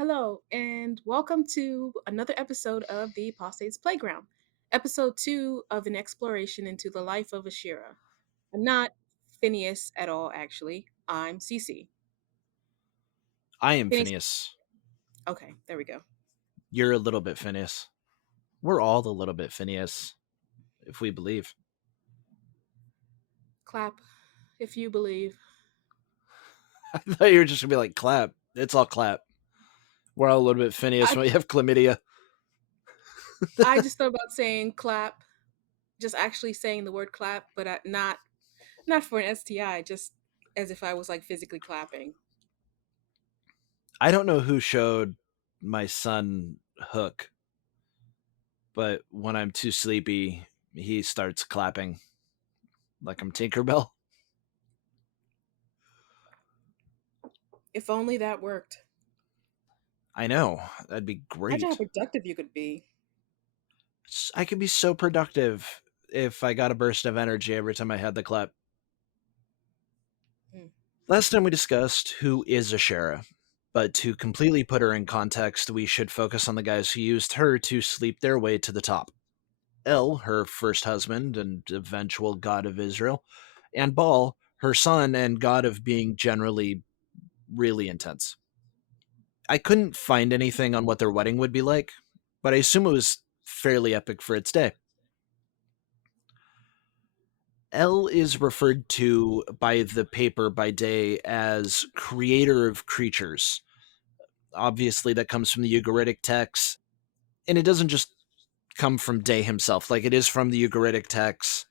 Hello, and welcome to another episode of the Apostate's Playground, episode 2 of an exploration into the life of Asherah. I'm not Phineas at all, actually. I'm Cece. I am Phineas. Phineas. Okay, there we go. You're a little bit Phineas. We're all a little bit Phineas, if we believe. Clap if you believe. I thought you were just gonna be like, clap. It's all clap. We're all a little bit Phineas I, when we have chlamydia. I just thought about saying clap, just actually saying the word clap, but not for an STI, just as if I was like physically clapping. I don't know who showed my son Hook, but when I'm too sleepy, he starts clapping like I'm Tinkerbell. If only that worked. I know. That'd be Imagine how great. productive you could be. I could be so productive if I got a burst of energy every time I had the clap. Hmm. Last time we discussed who is Asherah, but to completely put her in context, we should focus on the guys who used her to sleep their way to the top. El, her first husband and eventual god of Israel, and Baal, her son and god of being generally really intense. I couldn't find anything on what their wedding would be like, but I assume it was fairly epic for its day. El is referred to by the paper by day as creator of creatures. Obviously, that comes from the Ugaritic text, and it doesn't just come from Day himself. Like, it is from the Ugaritic text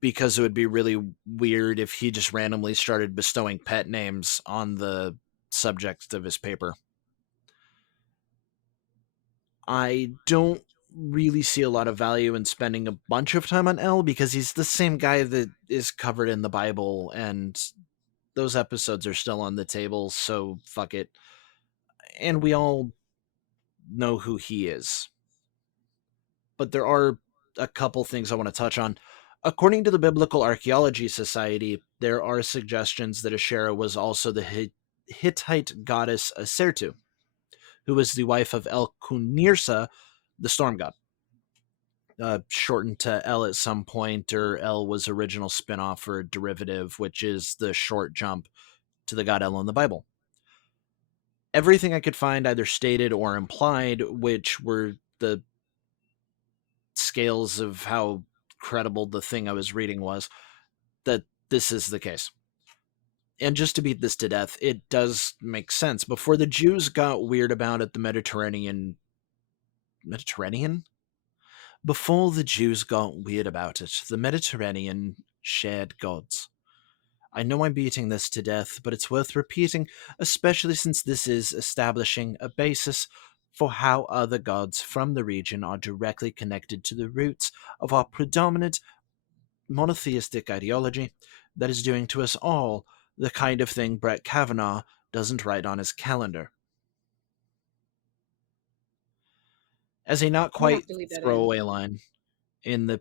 because it would be really weird if he just randomly started bestowing pet names on the subject of his paper. I don't really see a lot of value in spending a bunch of time on El because he's the same guy that is covered in the Bible, and those episodes are still on the table, so fuck it. And we all know who he is. But there are a couple things I want to touch on. According to the Biblical Archaeology Society, there are suggestions that Asherah was also the Hittite goddess Asertu, who was the wife of El-Kunirsa, the storm god. Shortened to El at some point, or El was original spin-off or derivative, which is the short jump to the god El in the Bible. Everything I could find either stated or implied, which were the scales of how credible the thing I was reading was, that this is the case. And just to beat this to death, it does make sense. Before the Jews got weird about it, the Mediterranean? Before the Jews got weird about it, the Mediterranean shared gods. I know I'm beating this to death, but it's worth repeating, especially since this is establishing a basis for how other gods from the region are directly connected to the roots of our predominant monotheistic ideology that is doing to us all the kind of thing Brett Kavanaugh doesn't write on his calendar. As a not You have quite to leave that in. throwaway line in the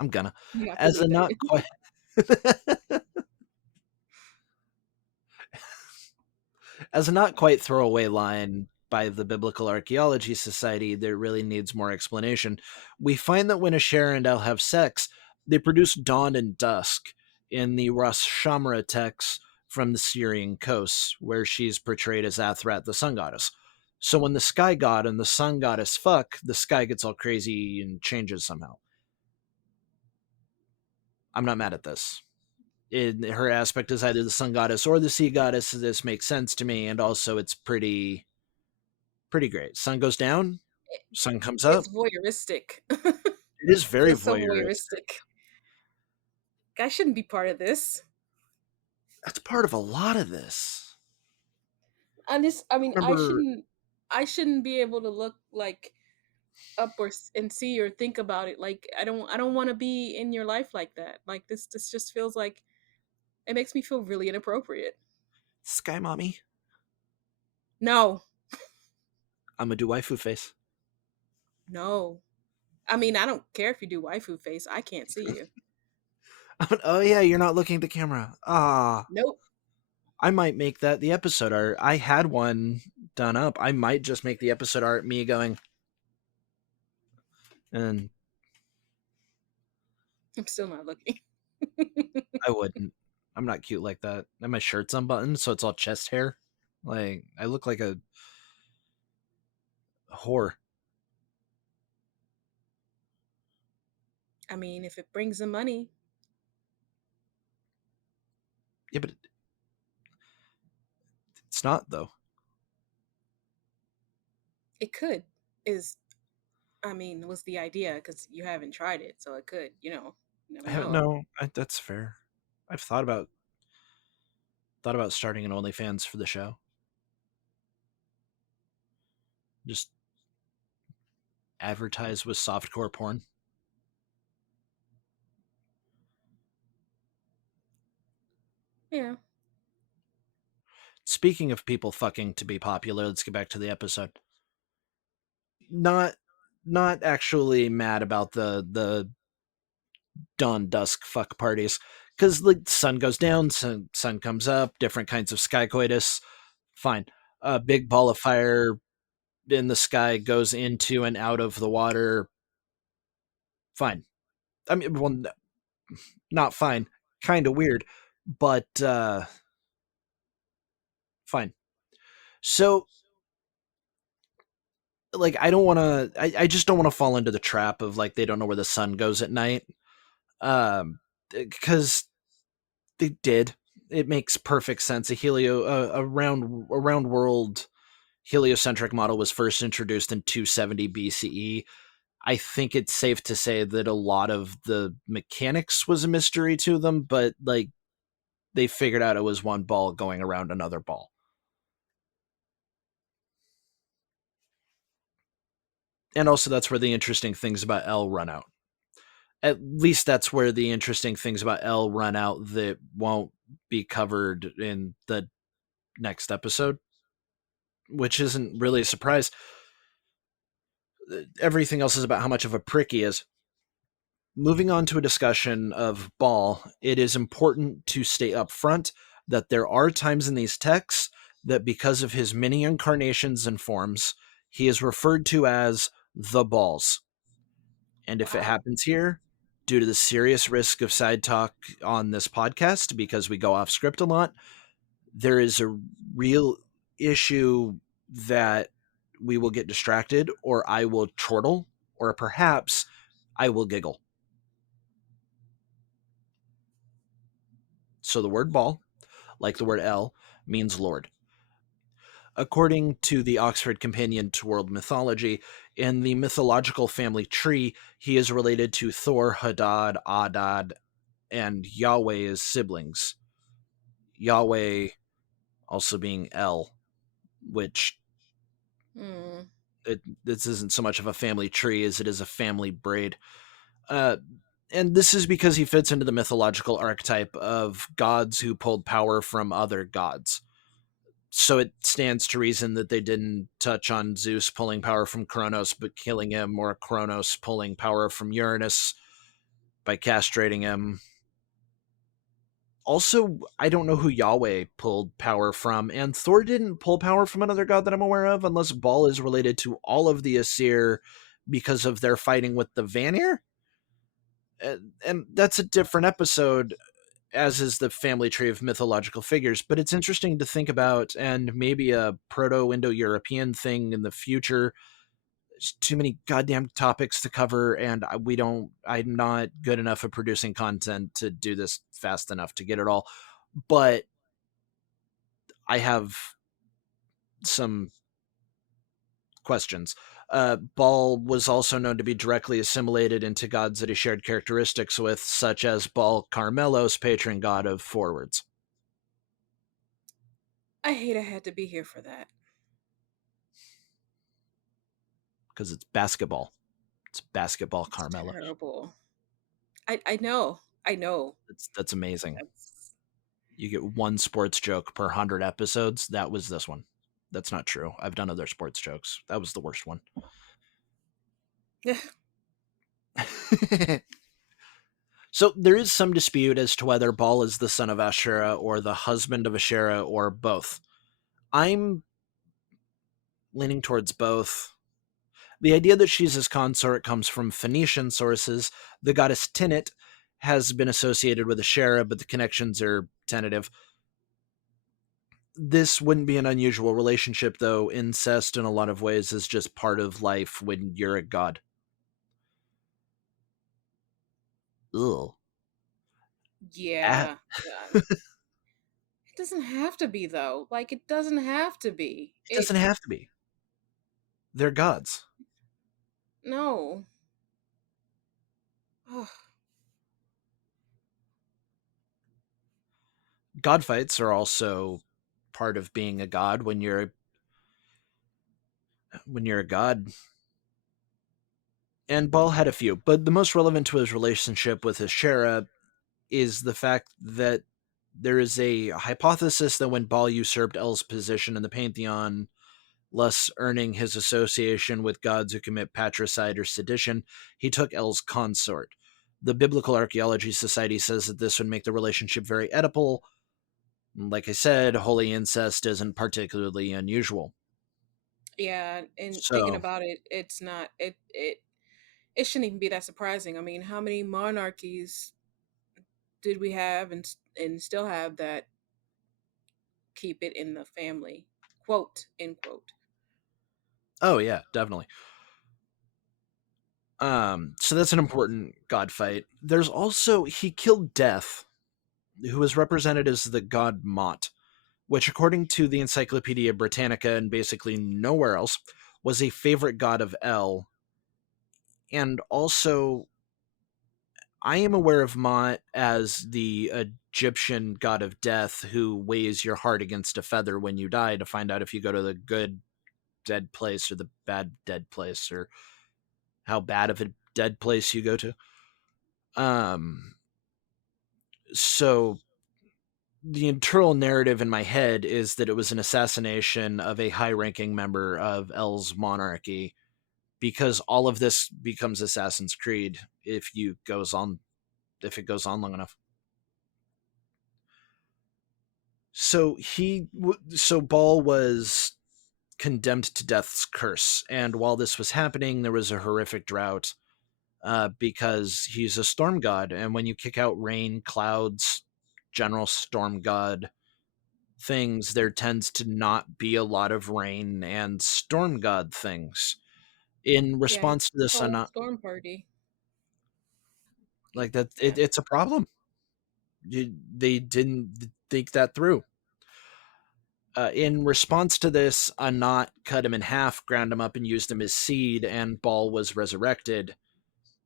I'm gonna You have to as a leave that not in. quite as a not quite throwaway line by the Biblical Archaeology Society that really needs more explanation. We find that when Asherah and El have sex, they produce dawn and dusk in the Ras Shamra texts from the Syrian coast, where she's portrayed as Athrat, the sun goddess. So when the sky god and the sun goddess fuck, the sky gets all crazy and changes somehow. I'm not mad at this. Her aspect is either the sun goddess or the sea goddess. This makes sense to me, and also it's pretty great. Sun goes down, sun comes up. It's voyeuristic. It is very Feels so voyeuristic. voyeuristic. Guy shouldn't be part of this. That's part of a lot of this. And this, I mean, Remember, I shouldn't be able to look like up and see or think about it. Like I don't want to be in your life like that. Like this just feels like it makes me feel really inappropriate. Sky Mommy, No, I'm gonna do waifu face. no. I mean, I don't care if you do waifu face. I can't see you. Oh yeah, you're not looking at the camera. Ah, Nope. I might make that the episode art. I had one done up. I might just make the episode art me going, and I'm still not looking. I wouldn't. I'm not cute like that. And my shirt's unbuttoned, so it's all chest hair. Like I look like a whore. I mean, if it brings them money, Yeah, but it's not though. it could. Is I mean, was the idea because you haven't tried it, so it could. You never I haven't. know. No, that's fair. I've thought about starting an OnlyFans for the show. Just advertise with softcore porn. Yeah. Speaking of people fucking to be popular, let's get back to the episode. Not not actually mad about the dawn dusk fuck parties, because the sun goes down, sun comes up, different kinds of sky coitus. Fine. A big ball of fire in the sky goes into and out of the water. Fine. I mean, well, not fine. Kind of weird, but fine. So, like, I don't want to. I just don't want to fall into the trap of like they don't know where the sun goes at night. Because they did. It makes perfect sense. A round world heliocentric model was first introduced in 270 BCE. I think it's safe to say that a lot of the mechanics was a mystery to them, but like they figured out it was one ball going around another ball. And also that's where the interesting things about L run out. At least that's where the interesting things about L run out that won't be covered in the next episode, which isn't really a surprise. Everything else is about how much of a prick he is. Moving on to a discussion of Baal, it is important to stay upfront that there are times in these texts that because of his many incarnations and forms, he is referred to as the Baals. And if it Wow. happens here, due to the serious risk of side talk on this podcast, because we go off script a lot, there is a real issue that we will get distracted, or I will chortle, or perhaps I will giggle. So the word Baal, like the word El, means Lord. According to the Oxford Companion to World Mythology, in the mythological family tree, he is related to Thor, Hadad, Adad, and Yahweh as siblings. Yahweh also being El, which Hmm. this isn't so much of a family tree as it is a family braid. Uh, and this is because he fits into the mythological archetype of gods who pulled power from other gods. So it stands to reason that they didn't touch on Zeus pulling power from Kronos but killing him, or Kronos pulling power from Uranus by castrating him. Also, I don't know who Yahweh pulled power from, and Thor didn't pull power from another god that I'm aware of, unless Baal is related to all of the Aesir because of their fighting with the Vanir. And that's a different episode, as is the family tree of mythological figures. But it's interesting to think about, and maybe a Proto-Indo-European thing in the future. There's too many goddamn topics to cover, and we don't. I'm not good enough at producing content to do this fast enough to get it all. But I have some questions. Baal was also known to be directly assimilated into gods that he shared characteristics with, such as Baal Carmelos, patron god of forwards. I hate I had to be here for that. Because it's basketball. It's basketball It's Carmelos. terrible. I know. I know. That's amazing. That's You get one sports joke per 100 episodes. That was this one. That's not true. I've done other sports jokes. That was the worst one. So there is some dispute as to whether Baal is the son of Asherah or the husband of Asherah or both. I'm leaning towards both. The idea that she's his consort comes from Phoenician sources. The goddess Tinit has been associated with Asherah, but the connections are tentative. This wouldn't be an unusual relationship, though. Incest, in a lot of ways, is just part of life when you're a god. Ugh. Ah, Yeah. It doesn't have to be though. Like it doesn't have to be. it doesn't have to be. They're gods. No. Ugh. God fights are also part of being a god when you're a god. And Baal had a few, but the most relevant to his relationship with Asherah is the fact that there is a hypothesis that when Baal usurped El's position in the pantheon, thus earning his association with gods who commit patricide or sedition, he took El's consort. The Biblical Archaeology Society says that this would make the relationship very Oedipal. Like I said, holy incest isn't particularly unusual. Yeah, and thinking So, about it, it's not it shouldn't even be that surprising. I mean, how many monarchies did we have and still have that keep it in the family? Quote, end quote. oh yeah, definitely. So that's an important god fight. There's also he killed Death, who is represented as the god Mot, which, according to the Encyclopedia Britannica and basically nowhere else, was a favorite god of El. And also, I am aware of Mot as the Egyptian god of death who weighs your heart against a feather when you die to find out if you go to the good dead place or the bad dead place or how bad of a dead place you go to. Um, so the internal narrative in my head is that it was an assassination of a high-ranking member of El's monarchy because all of this becomes Assassin's Creed if it goes on long enough. So Baal was condemned to death's curse, and while this was happening, there was a horrific drought because he's a storm god, and when you kick out rain, clouds, general storm god things, there tends to not be a lot of rain and storm god things. In Yeah, and response to this, I'm whole not storm party. like that. Yeah. It's a problem. They didn't think that through. In response to this, Anat cut him in half, ground him up, and used him as seed, and Baal was resurrected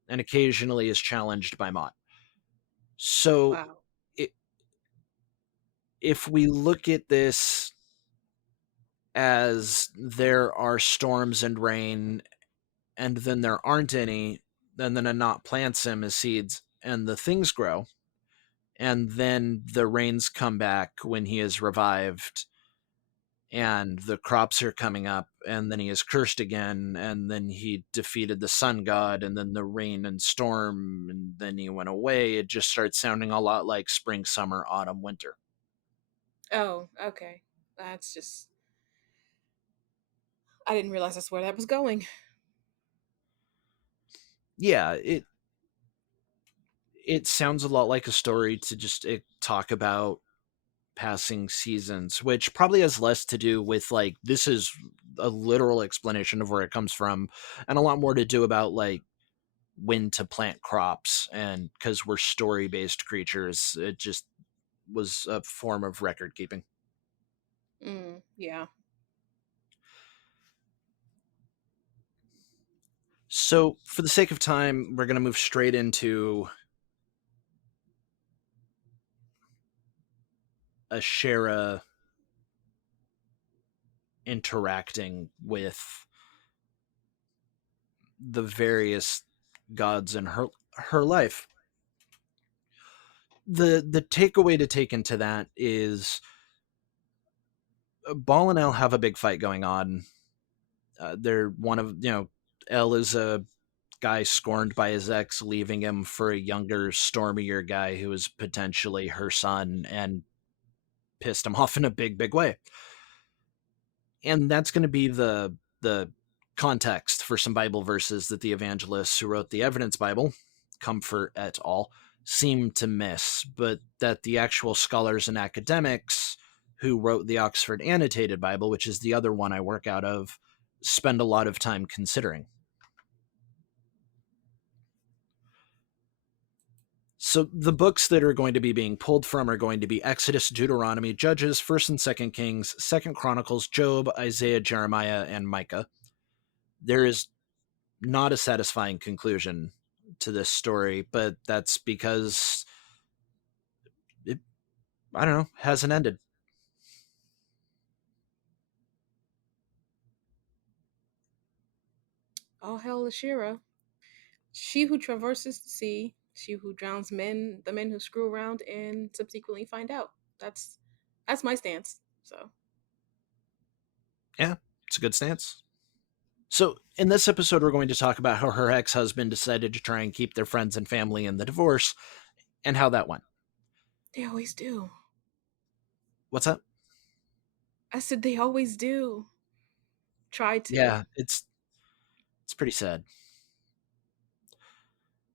and occasionally is challenged by Mot. So, Wow. it, if we look at this as there are storms and rain, and then there aren't any, and then Anat plants him as seeds, and the things grow, and then the rains come back when he is revived, and the crops are coming up, and then he is cursed again, and then he defeated the sun god, and then the rain and storm, and then he went away. It just starts sounding a lot like spring, summer, autumn, winter. Oh, okay. That's just I didn't realize that's where that was going. Yeah, it sounds a lot like a story to just talk about passing seasons, which probably has less to do with like this is a literal explanation of where it comes from, and a lot more to do about like when to plant crops, and because we're story based creatures, it just was a form of record keeping. Yeah. So for the sake of time, we're going to move straight into Asherah interacting with the various gods in her life. The takeaway to take into that is Ball and El have a big fight going on. They're one of El is a guy scorned by his ex, leaving him for a younger, stormier guy who was potentially her son, and pissed him off in a big, big way. And that's going to be the context for some Bible verses that the evangelists who wrote the Evidence Bible, Comfort et al., seem to miss, but that the actual scholars and academics who wrote the Oxford Annotated Bible, which is the other one I work out of, spend a lot of time considering. So the books that are going to be being pulled from are going to be Exodus, Deuteronomy, Judges, 1st and 2nd Kings, 2nd Chronicles, Job, Isaiah, Jeremiah, and Micah. There is not a satisfying conclusion to this story, but that's because it, I don't know, hasn't ended. All hail Asherah. She who traverses the sea, she who drowns men, the men who screw around and subsequently find out. That's that's my stance. So Yeah, it's a good stance. So, in this episode, we're going to talk about how her ex husband decided to try and keep their friends and family in the divorce and how that went. they always do. What's up? I said they always do. Try to. Yeah, it's pretty sad.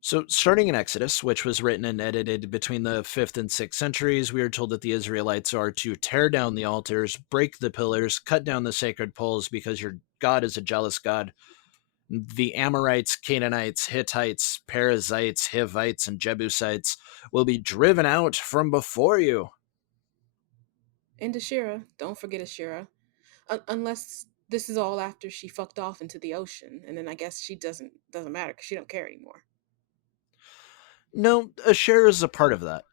So, starting in Exodus, which was written and edited between the 5th and 6th centuries, we are told that the Israelites are to tear down the altars, break the pillars, cut down the sacred poles because your God is a jealous God. The Amorites, Canaanites, Hittites, Perizzites, Hivites, and Jebusites will be driven out from before you. And Asherah, don't forget Asherah. Unless this is all after she fucked off into the ocean, and then I guess she doesn't matter because she don't care anymore. No, Asherah is a part of that.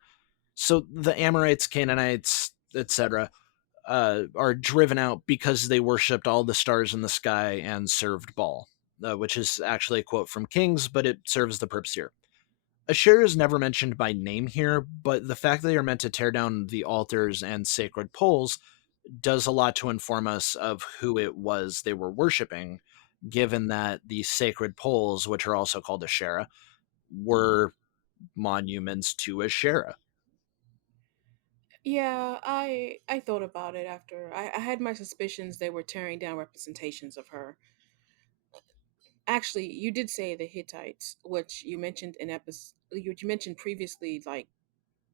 So the Amorites, Canaanites, etc., are driven out because they worshipped all the stars in the sky and served Baal, which is actually a quote from Kings, but it serves the purpose here. Asherah is never mentioned by name here, but the fact that they are meant to tear down the altars and sacred poles does a lot to inform us of who it was they were worshiping, given that the sacred poles, which are also called Asherah, were monuments to Asherah. Yeah, I thought about it after I had my suspicions they were tearing down representations of her. Actually, you did say the Hittites, which you mentioned in episode you mentioned previously, like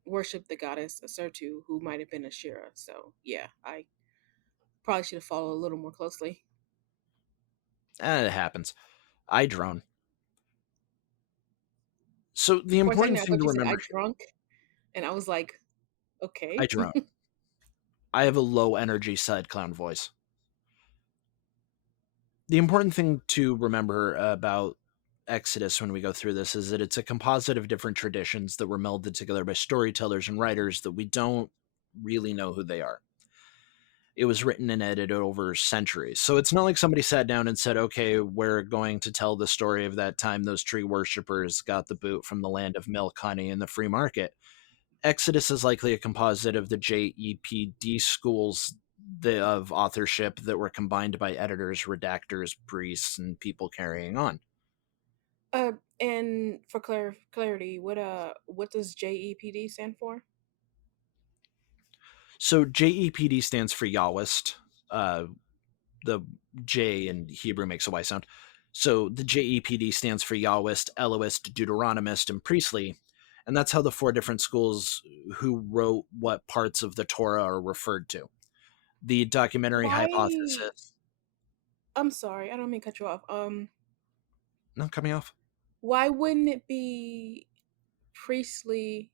worship the goddess Asertu, who might have been Asherah. So yeah, I probably should have followed a little more closely. It happens. I drone. So the For a second, important I thing thought to you said I remember, drunk, and I was like, I okay. drone. I have a low energy side clown voice. The important thing to remember about Exodus when we go through this is that it's a composite of different traditions that were melded together by storytellers and writers that we don't really know who they are. It was written and edited over centuries. So it's not like somebody sat down and said, okay, we're going to tell the story of that time those tree worshippers got the boot from the land of milk, honey, and the free market. Exodus is likely a composite of the JEPD schools of authorship that were combined by editors, redactors, priests, and people carrying on. uh, and for clarity, what does JEPD stand for? So JEPD stands for Yahwist. The J in Hebrew makes a Y sound. So the JEPD stands for Yahwist, Elohist, Deuteronomist, and Priestly. And that's how the four different schools who wrote what parts of the Torah are referred to. The documentary Why? hypothesis. I'm sorry, I don't mean to cut you off. No, cut me off. Why wouldn't it be priestly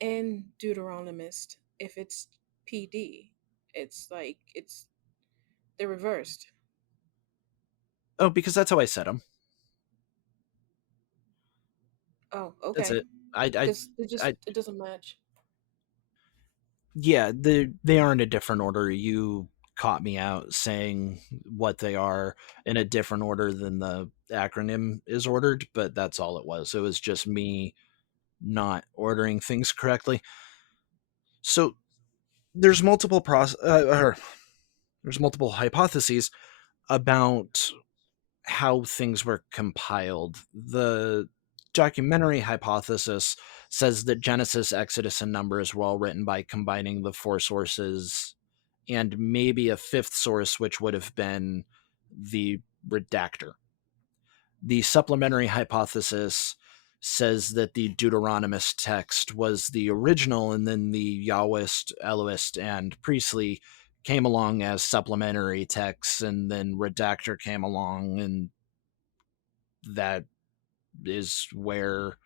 and Deuteronomist if it's PD? It's like they're reversed. Oh, because that's how I said them. Oh, That's okay. it. I, Because it doesn't match. yeah, they are in a different order. You caught me out saying what they are in a different order than the acronym is ordered, but that's all it was. It was just me not ordering things correctly. So there's there's multiple hypotheses about how things were compiled. The documentary hypothesis says that Genesis, Exodus, and Numbers were all written by combining the four sources and maybe a fifth source, which would have been the redactor. The supplementary hypothesis says that the Deuteronomist text was the original, and then the Yahwist, Elohist, and Priestly came along as supplementary texts, and then redactor came along, and that is where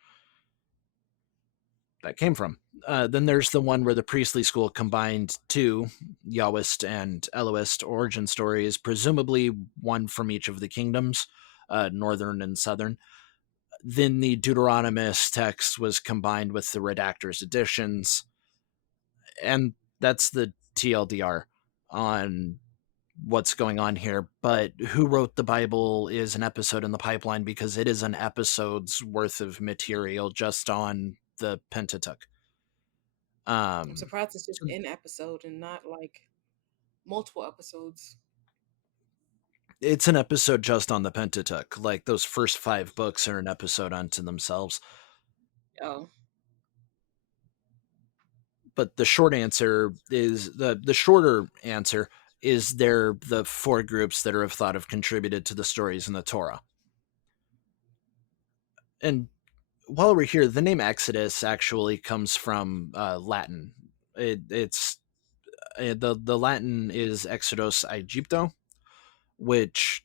that came from. Then there's the one where the priestly school combined two, Yahwist and Elohist, origin stories, presumably one from each of the kingdoms, northern and southern. Then the Deuteronomist text was combined with the redactor's additions, and that's the TLDR on what's going on here. But who wrote the Bible is an episode in the pipeline, because it is an episode's worth of material just on the Pentateuch. I'm Um, surprised it's just so an episode and not like multiple episodes. it's an episode just on the Pentateuch. Like those first five books are an episode unto themselves. Oh, But the short answer is the shorter answer is they're the four groups that are of thought have contributed to the stories in the Torah. And while we're here, the name Exodus actually comes from Latin. It's the Latin is Exodus Aegypto, which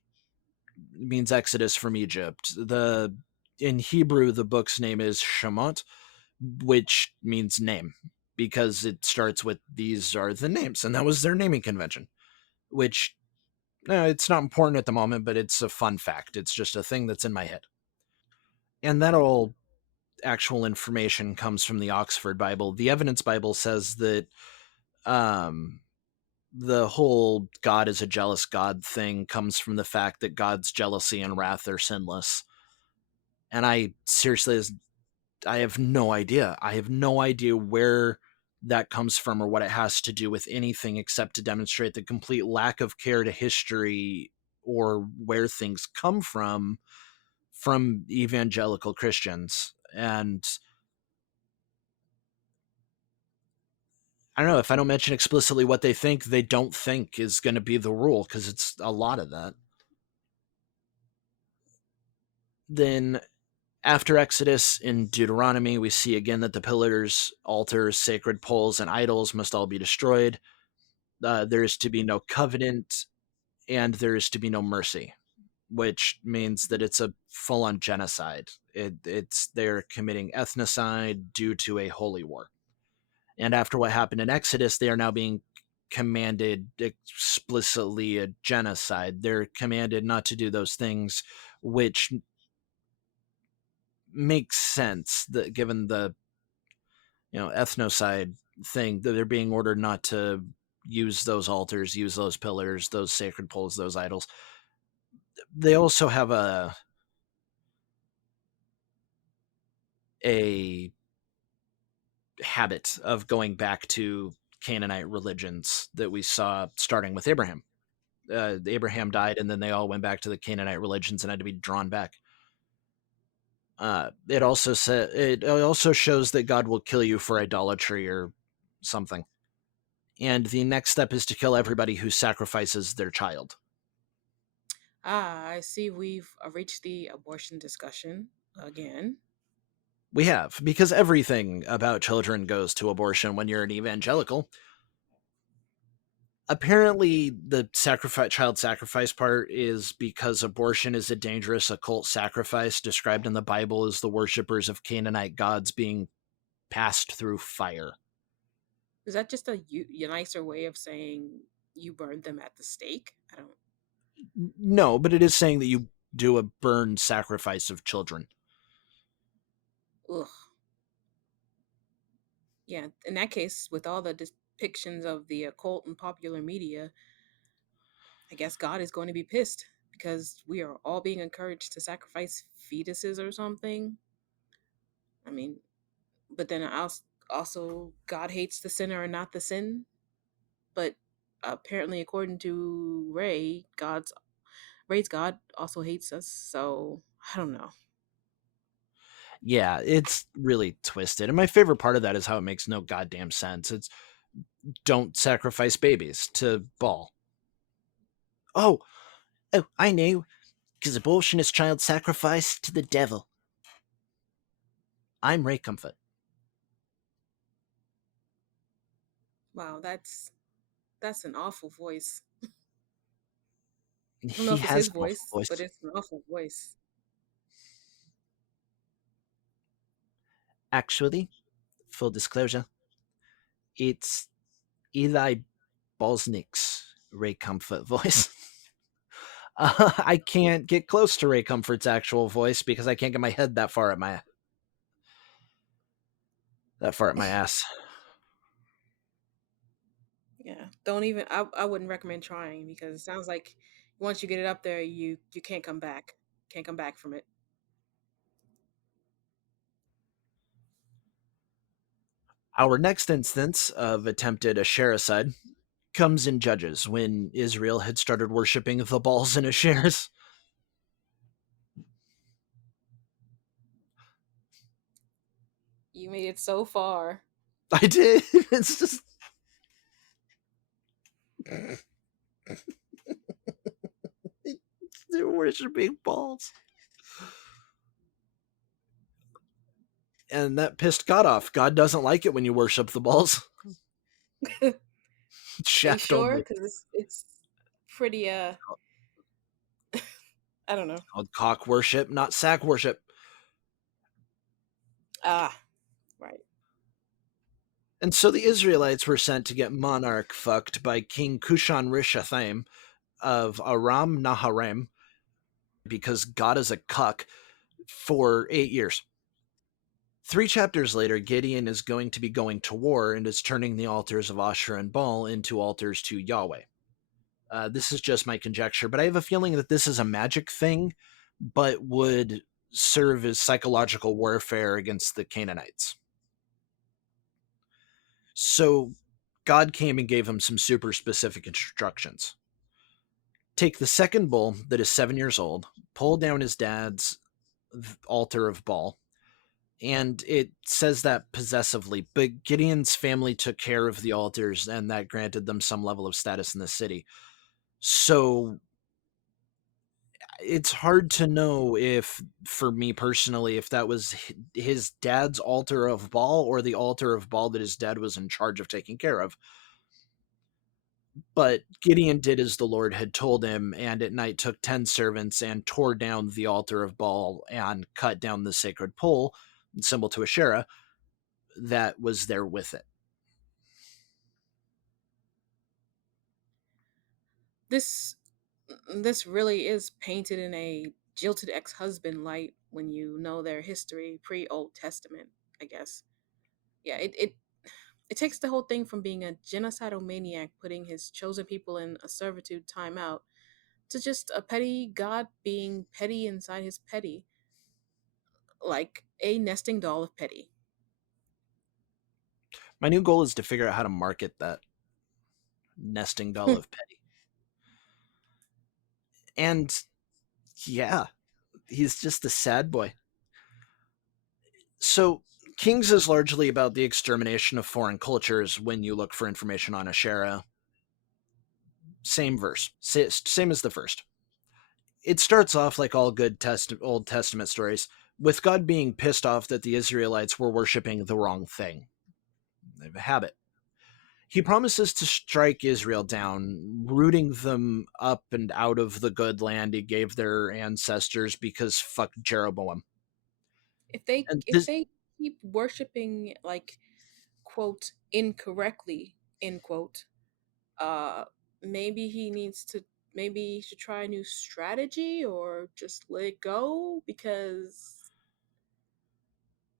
means Exodus from Egypt. The In Hebrew, the book's name is Shemot, which means name, because it starts with these are the names, and that was their naming convention. Which it's not important at the moment, but it's a fun fact. It's just a thing that's in my head, and that all actual information comes from the Oxford Bible. The Evidence Bible says that um, the whole God is a jealous God thing comes from the fact that God's jealousy and wrath are sinless. And I seriously, I have no idea. I have no idea where that comes from or what it has to do with anything, except to demonstrate the complete lack of care to history or where things come from evangelical Christians. And I don't know, if I don't mention explicitly what they think, they don't think is going to be the rule, because it's a lot of that. Then after Exodus, in Deuteronomy, we see again that the pillars, altars, sacred poles, and idols must all be destroyed. There is to be no covenant, and there is to be no mercy, which means that it's a full-on genocide. It's they're committing ethnocide due to a holy war. And after what happened in Exodus, they are now being commanded explicitly a genocide. They're commanded not to do those things, which makes sense that given the ethnocide thing, that they're being ordered not to use those altars, use those pillars, those sacred poles, those idols. They also have a habit of going back to Canaanite religions that we saw starting with Abraham. Abraham died, and then they all went back to the Canaanite religions and had to be drawn back. It also shows that God will kill you for idolatry or something. And the next step is to kill everybody who sacrifices their child. I see we've reached the abortion discussion again. We have, because everything about children goes to abortion when you're an evangelical. Apparently, the child sacrifice part is because abortion is a dangerous occult sacrifice described in the Bible as the worshippers of Canaanite gods being passed through fire. Is that just a nicer way of saying you burned them at the stake? I don't. No, but it is saying that you do a burned sacrifice of children. Ugh. Yeah, in that case, with all the depictions of the occult and popular media, I guess God is going to be pissed because we are all being encouraged to sacrifice fetuses or something. I mean, but then also God hates the sinner and not the sin. But apparently, according to Ray, God's Ray's God also hates us, so I don't know. Yeah, it's really twisted. And my favorite part of that is how it makes no goddamn sense. It's don't sacrifice babies to Baal. Oh, oh, I knew. Because abortion is child sacrifice to the devil. I'm Ray Comfort. Wow, that's an awful voice. I don't know He if it's has his an awful voice, but voice. it's an awful voice. Actually, full disclosure, it's Eli Bosnick's Ray Comfort voice. I can't get close to Ray Comfort's actual voice because I can't get my head that far at my ass. Yeah, don't even. I wouldn't recommend trying because it sounds like once you get it up there, you can't come back. Can't come back from it. Our next instance of attempted Asherah comes in Judges when Israel had started worshipping the Baals and Asherahs. You made it so far. I did. It's just they're worshiping Baals. And that pissed God off. God doesn't like it when you worship the Baals. Are you Shaft sure? only. Because it's pretty. I don't know. Called cock worship, not sack worship. Ah, right. And so the Israelites were sent to get monarch fucked by King Kushan Rishathaim of Aram Naharaim because God is a cuck for 8 years. 3 chapters later, Gideon is going to be going to war and is turning the altars of Asherah and Baal into altars to Yahweh. This is just my conjecture, but I have a feeling that this is a magic thing, but would serve as psychological warfare against the Canaanites. So God came and gave him some super specific instructions. Take the second bull that is 7 years old, pull down his dad's altar of Baal, and it says that possessively, but Gideon's family took care of the altars and that granted them some level of status in the city. So it's hard to know if, for me personally, if that was his dad's altar of Baal or the altar of Baal that his dad was in charge of taking care of. But Gideon did as the Lord had told him, and at night took 10 servants and tore down the altar of Baal and cut down the sacred pole, symbol to Asherah, that was there with it. This this really is painted in a jilted ex-husband light when you know their history pre-Old Testament, I guess. Yeah, it takes the whole thing from being a genocidal maniac putting his chosen people in a servitude timeout to just a petty god being petty inside his petty, like a nesting doll of petty. My new goal is to figure out how to market that nesting doll of petty. And yeah, he's just a sad boy. So, Kings is largely about the extermination of foreign cultures when you look for information on Asherah. Same verse, same as the first. It starts off like all good Old Testament stories, with God being pissed off that the Israelites were worshiping the wrong thing. They have a habit. He promises to strike Israel down, rooting them up and out of the good land he gave their ancestors because fuck Jeroboam. And If this, they keep worshiping like quote incorrectly end quote, uh maybe he needs to maybe he should try a new strategy or just let it go because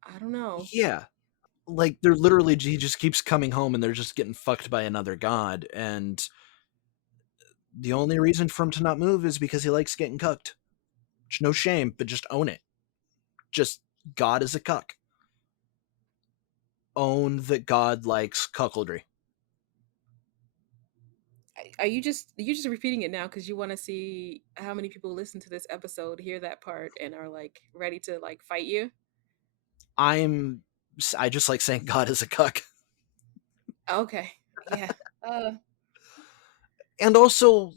I don't know. yeah, like they're literally, he just keeps coming home and they're just getting fucked by another god. And the only reason for him to not move is because he likes getting cucked. No shame, but just own it. Just God is a cuck. Own that God likes cuckoldry. Are you just repeating it now because you want to see how many people listen to this episode, hear that part, and are like ready to like fight you? I'm I just like saying God is a cuck. Okay, yeah. Uh, And also,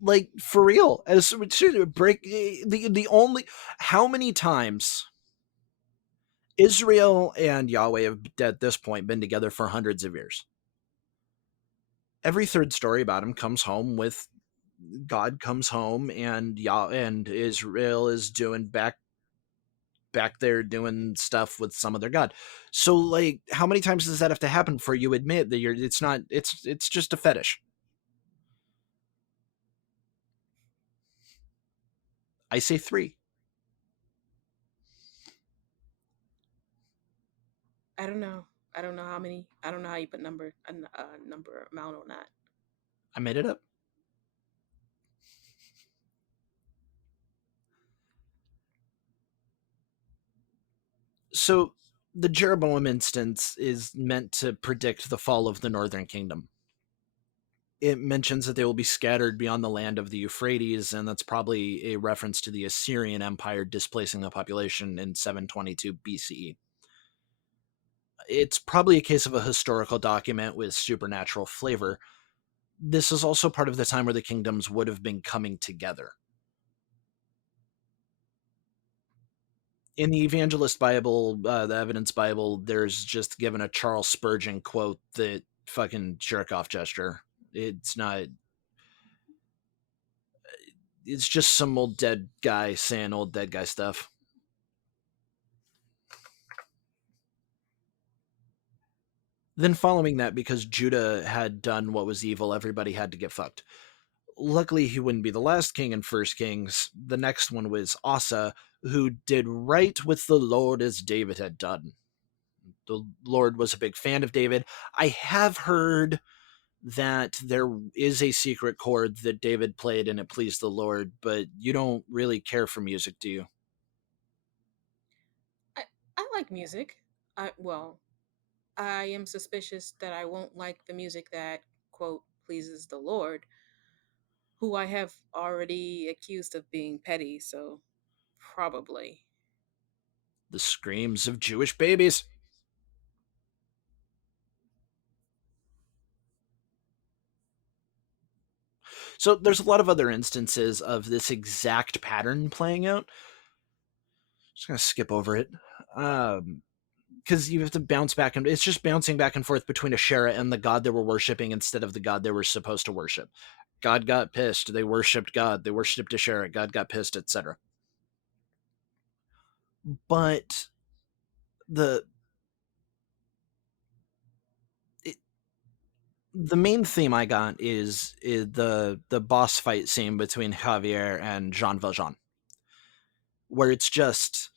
like, for real, as to break the only, how many times Israel and Yahweh have at this point been together for hundreds of years? Every third story about him comes home with God comes home and and Israel is doing back there doing stuff with some other god. So like, how many times does that have to happen for you admit that you're it's not it's just a fetish? I say 3. I don't know. I don't know how many. I don't know how you put number amount on that. I made it up. So the Jeroboam instance is meant to predict the fall of the northern kingdom. It mentions that they will be scattered beyond the land of the Euphrates, and that's probably a reference to the Assyrian Empire displacing the population in 722 BCE. It's probably a case of a historical document with supernatural flavor. This is also part of the time where the kingdoms would have been coming together. In the Evangelist Bible, the Evidence Bible, there's just given a Charles Spurgeon quote that fucking jerk off gesture. It's not. It's just some old dead guy saying old dead guy stuff. Then following that, because Judah had done what was evil, everybody had to get fucked. Luckily, he wouldn't be the last king in First Kings. The next one was Asa, who did right with the Lord as David had done. The Lord was a big fan of David. I have heard that there is a secret chord that David played and it pleased the Lord, but you don't really care for music, do you? I I like music. I am suspicious that I won't like the music that quote pleases the Lord, who I have already accused of being petty. So probably. The screams of Jewish babies. So there's a lot of other instances of this exact pattern playing out. Just gonna skip over it. Because you have to bounce back, and it's just bouncing back and forth between Asherah and the god they were worshiping instead of the god they were supposed to worship. God got pissed. They worshipped God. They worshipped Asherah. God got pissed, etc. But the it, the main theme I got is the boss fight scene between Javier and Jean Valjean, where it's just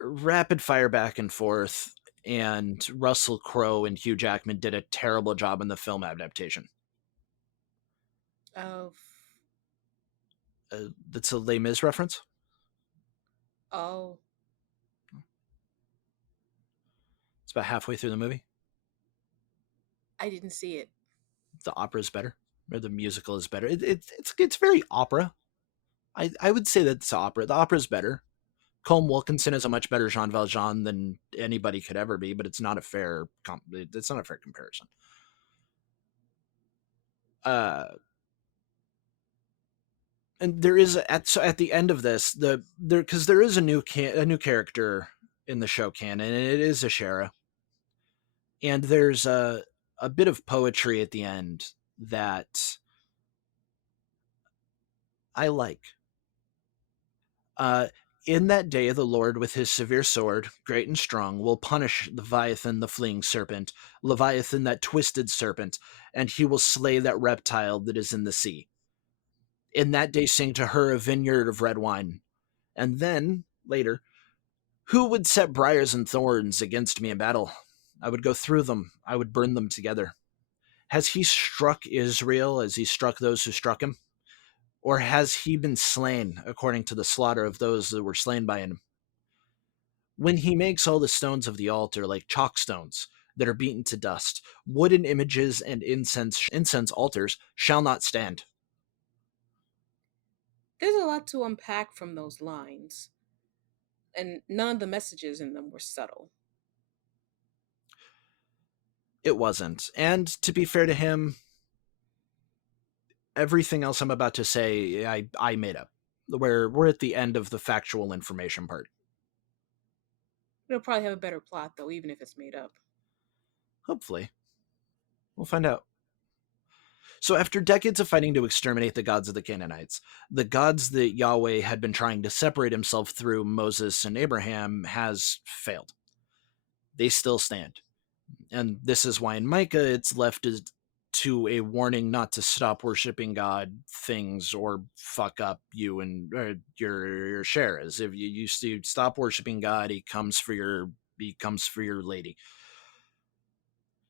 rapid fire back and forth, and Russell Crowe and Hugh Jackman did a terrible job in the film adaptation. Of That's a Les Mis reference. oh, It's about halfway through the movie. I didn't see it. The opera is better, or the musical is better. It's very opera. I would say that it's opera. The opera is better. Colm Wilkinson is a much better Jean Valjean than anybody could ever be, but it's not a fair it's not a fair comparison. Uh, and there is at the end of this because there is a new character in the show canon, and it is Asherah, and there's a bit of poetry at the end that I like. Uh, in that day, the Lord, with his severe sword, great and strong, will punish Leviathan, the fleeing serpent, Leviathan, that twisted serpent, and he will slay that reptile that is in the sea. In that day, sing to her a vineyard of red wine. And then, later, who would set briars and thorns against me in battle? I would go through them, I would burn them together. Has he struck Israel as he struck those who struck him? Or has he been slain according to the slaughter of those that were slain by him? When he makes all the stones of the altar like chalk stones, that are beaten to dust. Wooden images and incense altars shall not stand. There's a lot to unpack from those lines, and none of the messages in them were subtle. It wasn't. And to be fair to him, everything else I'm about to say, I made up. We're at the end of the factual information part. It'll probably have a better plot, though, even if it's made up. Hopefully. We'll find out. So, after decades of fighting to exterminate the gods of the Canaanites, the gods that Yahweh had been trying to separate himself through Moses and Abraham has failed. They still stand. And this is why in Micah it's left as to a warning not to stop worshiping God things or fuck up you and your shares. If you used to stop worshiping God, he comes for your lady.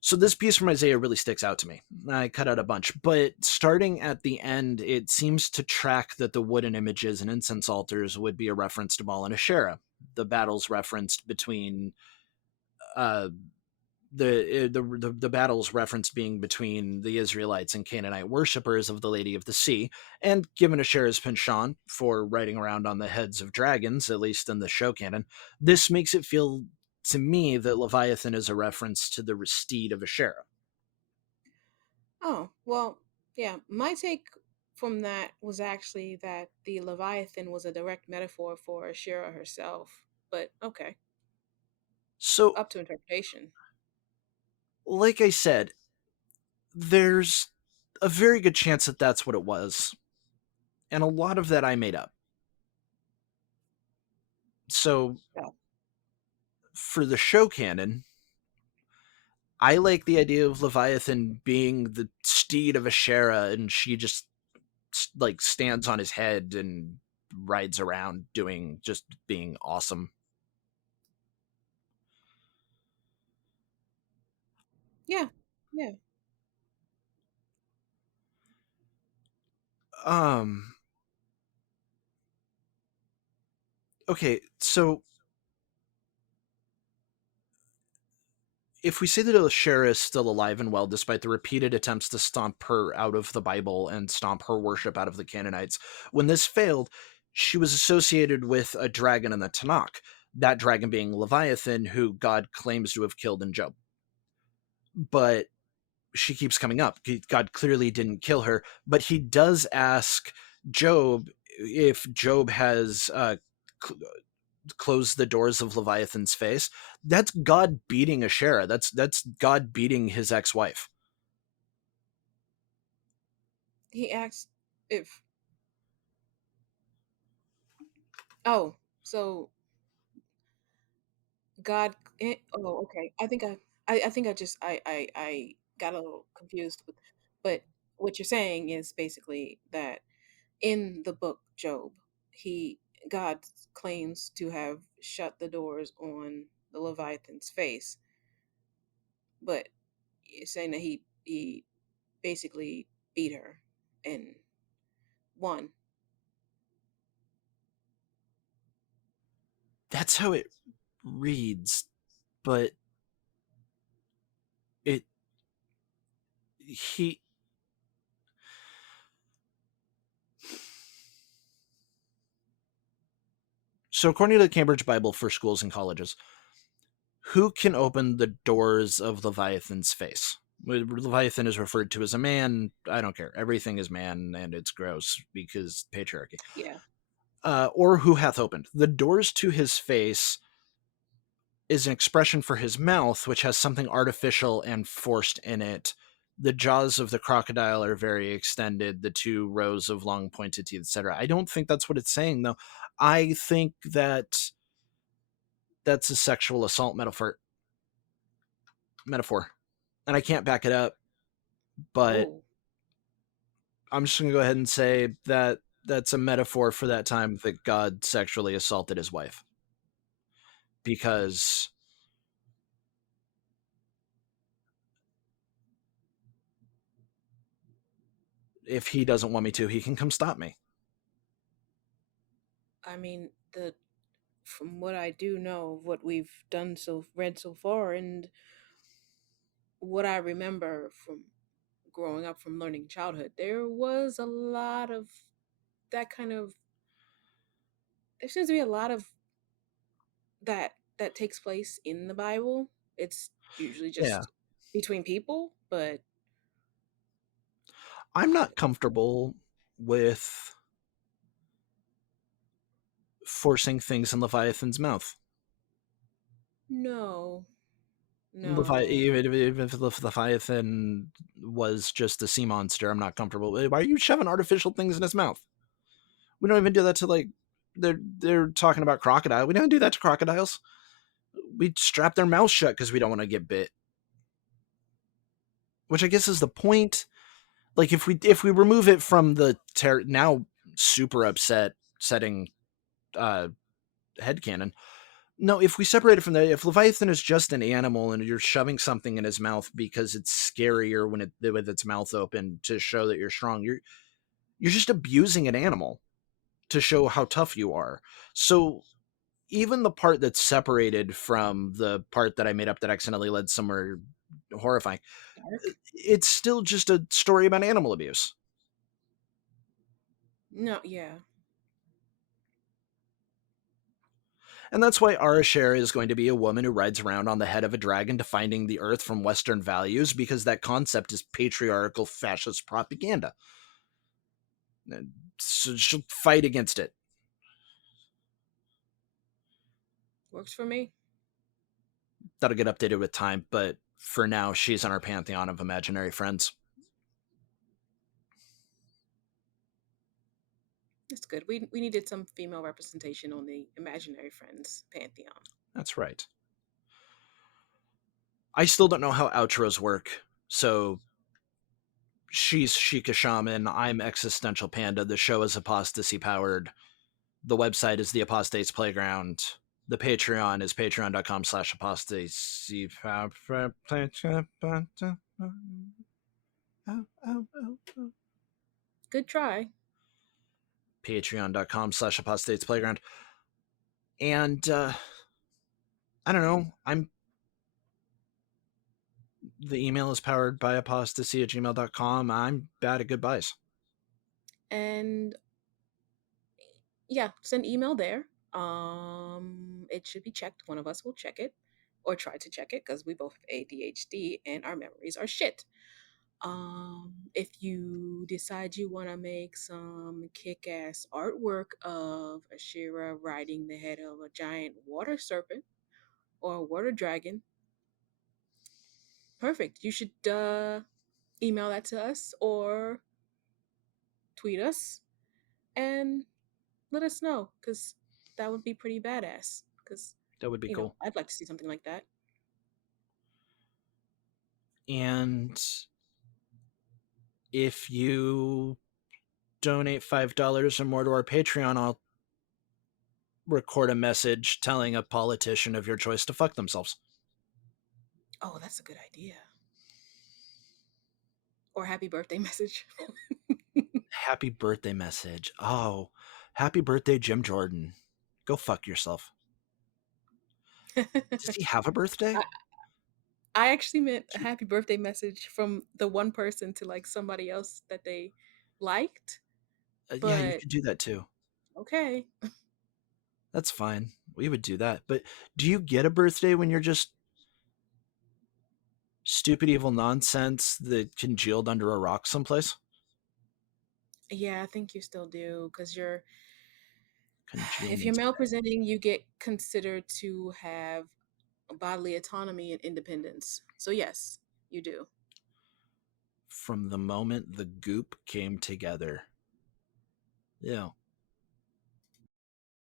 So this piece from Isaiah really sticks out to me. I cut out a bunch, but starting at the end, it seems to track that the wooden images and incense altars would be a reference to Ba'al and Asherah, the battles referenced between uh, the battles referenced being between the Israelites and Canaanite worshippers of the Lady of the Sea, and given Asherah's penchant for riding around on the heads of dragons, at least in the show canon, this makes it feel to me that Leviathan is a reference to the steed of Asherah. Oh, well, yeah, my take from that was actually that the Leviathan was a direct metaphor for Asherah herself. But okay, So, up to interpretation. like I said, there's a very good chance that that's what it was, and a lot of that I made up. So, Yeah. for the show canon, I like the idea of Leviathan being the steed of Asherah, and she just like stands on his head and rides around doing just being awesome. Yeah. Yeah. Um okay, so if we say that Asherah is still alive and well despite the repeated attempts to stomp her out of the Bible and stomp her worship out of the Canaanites, when this failed, she was associated with a dragon in the Tanakh, that dragon being Leviathan, who God claims to have killed in Job. But she keeps coming up. God clearly didn't kill her, but he does ask Job if Job has cl- closed the doors of Leviathan's face. That's God beating Asherah. That's God beating his ex-wife. He asked if, oh, so God, oh, okay. I think I just, I got a little confused with, but what you're saying is basically that in the book Job, he God claims to have shut the doors on the Leviathan's face, but you're saying that he basically beat her and won. That's how it reads, but it he so according to the Cambridge Bible for schools and colleges, who can open the doors of Leviathan's face? Leviathan is referred to as a man. I don't care. Everything is man, and it's gross because patriarchy. Yeah. Or who hath opened the doors to his face is an expression for his mouth, which has something artificial and forced in it. The jaws of the crocodile are very extended, the two rows of long pointed teeth, etc. I don't think that's what it's saying, though. I think that that's a sexual assault metaphor. And I can't back it up, but Oh, I'm just going to go ahead and say that that's a metaphor for that time that God sexually assaulted his wife. Because if he doesn't want me to, he can come stop me. I mean, the from what I do know of what we've done so read so far, and what I remember from growing up, from learning childhood, there was a lot of that kind of. There seems to be a lot of that takes place in the Bible. It's usually Yeah. just between people, but I'm not comfortable with forcing things in Leviathan's mouth. no, no. Even if Leviathan was just a sea monster, I'm not comfortable. Why are you shoving artificial things in his mouth? We don't even do that to like they're talking about crocodile. We don't do that to crocodiles. We strap their mouths shut because we don't want to get bit. Which I guess is the point. Like if we remove it from the now super upset setting uh headcanon. No, if we separate it from that, if Leviathan is just an animal and you're shoving something in his mouth because it's scarier when it with its mouth open to show that you're strong, you're just abusing an animal to show how tough you are. So even the part that's separated from the part that I made up that accidentally led somewhere horrifying, Dark? it's still just a story about animal abuse. No, yeah. And that's why Asherah is going to be a woman who rides around on the head of a dragon defining the earth from Western values, because that concept is patriarchal fascist propaganda. So she'll fight against it. Works for me. That'll get updated with time, but for now, she's on our pantheon of imaginary friends. It's good. We needed some female representation on the imaginary friends pantheon. That's right. I still don't know how outros work, so she's Sheikah Shaman, I'm Existential Panda, the show is apostasy powered, the website is the Apostates Playground, the Patreon is patreon.com/apostasy. Good try. Patreon.com/apostates Playground. And I don't know. The email is powered by apostasy@gmail.com. I'm bad at goodbyes. And yeah, send email there. It should be checked. One of us will check it or try to check it because we both have ADHD and our memories are shit. If you decide you want to make some kick-ass artwork of Asherah riding the head of a giant water serpent or a water dragon, perfect. You should email that to us or tweet us and let us know because that would be pretty badass. Because That would be cool. I'd like to see something like that. And if you donate $5 or more to our Patreon, I'll record a message telling a politician of your choice to fuck themselves. Oh, that's a good idea. Or happy birthday message. Happy birthday message. Oh, happy birthday, Jim Jordan. Go fuck yourself. Does he have a birthday? I, I actually meant a happy birthday message from the one person to like somebody else that they liked, Yeah, you but could do that too. okay. That's fine. We would do that. But do you get a birthday when you're just stupid, evil nonsense that congealed under a rock someplace? Yeah, I think you still do because you're Congeal if you're means male presenting, you get considered to have bodily autonomy and independence. So yes, you do. from the moment the goop came together. Yeah.